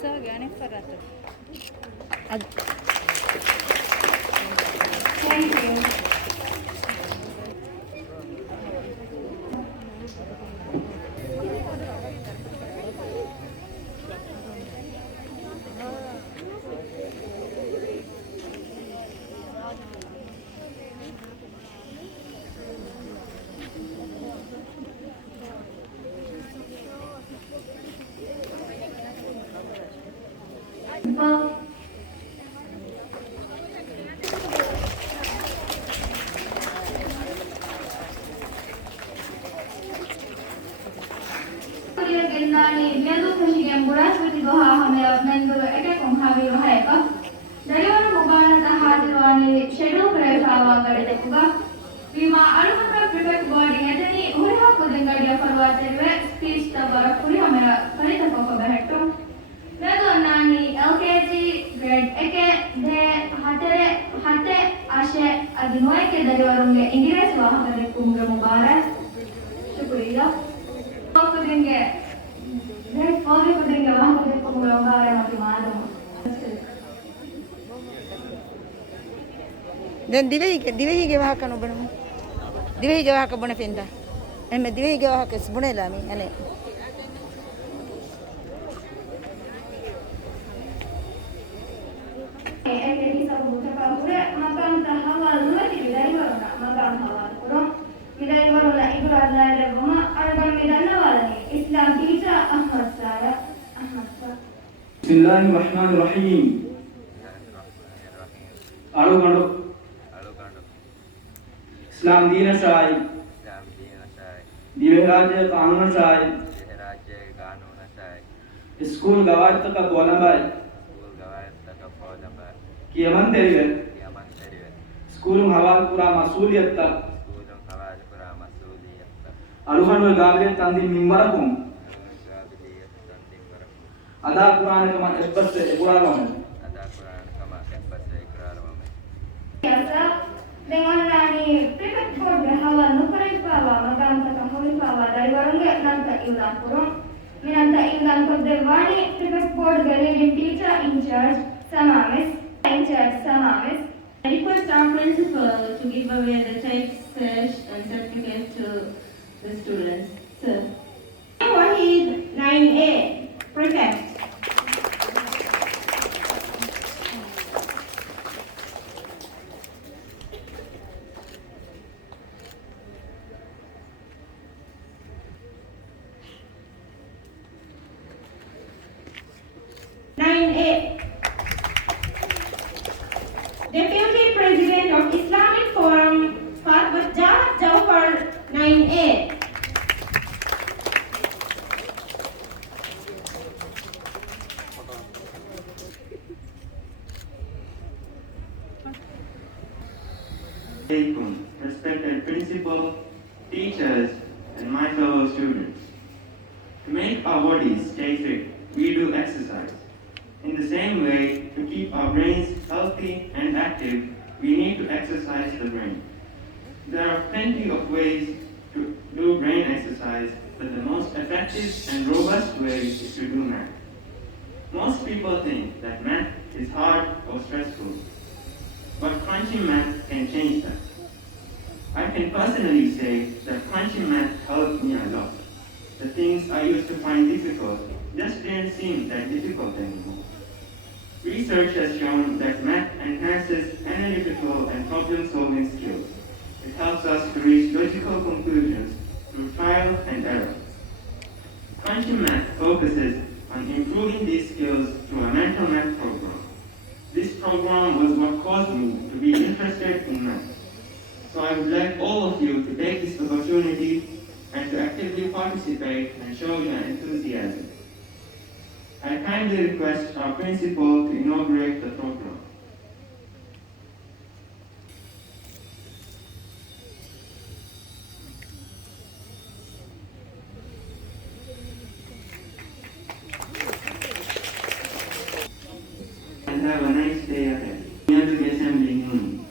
So, ganit parato. Thank you. Well, Gendani, Medu Kushigam Buras with the Goha, Mendu, Ekam Havi Haipa. Darivan Mubana Hadirani, Shadow Prefava, Gadekuga. Vima Alpha Prefect body, Anthony, Uriha Kudangadia Farwate, speech the Barakurihamera, Kalita Kofa Medu Nani, LKG, grade Eke, De Hate, Ashe, Adinoike, Darivarunga, Indires Wahaka Kunga Mubarak. Shukriya. Kudenge, grade 4 Kudenge, Wahaka Kunga Mubarak, Madam. Then Dhivehi ke waha kanu banu. Dhivehi ke waha ka bana penda. Emme Dhivehi ke waha ke bunela mi ane. Eke bisa buka kabure, makam tahawal dua di bidai warna, makam tahawal kurang. Bidai warna itu adalah rumah arban medan awalnya. Islam kita Ahmad saya. Bismillahirrahmanirrahim. Islam Dina Shai, Dhivehi Rajya Kanuna Shai, School Gawat Taka Bolambai, Kiaman Terive, School Hawal Pura Masuliyat Tak, Aluhan Gabriel Tandi Mimbarakum, Ada Quran Kama Esbas Ekuragam. Dengan nani prefect board berhawa nukarai pawa makam takahuli pawa dari warungnya nanta iulang kurung minanta iulang kordewani prefect board leading teacher in charge Samamis. I request our principal to give away the types and certificates to the students. Sir. Wahid 9A, Prefect. Deputy President of Islamic Forum, Fatwa Jawfar 9A. Respected principal, teachers, and my fellow students. To make our bodies stay fit, we do exercise. In the same way, to keep our brains healthy and active, we need to exercise the brain. There are plenty of ways to do brain exercise, but the most effective and robust way is to do math. Most people think that math is hard or stressful, but crunching math can change that. I can personally say that crunching math helped me a lot. The things I used to find difficult just didn't seem that difficult anymore. Research has shown that math enhances analytical and problem-solving skills. It helps us to reach logical conclusions through trial and error. Crunching math focuses on improving these skills through a mental math program. This program was what caused me to be interested in math. So I would like all of you to take this opportunity and to actively participate and show your enthusiasm. I kindly request our principal to inaugurate the program.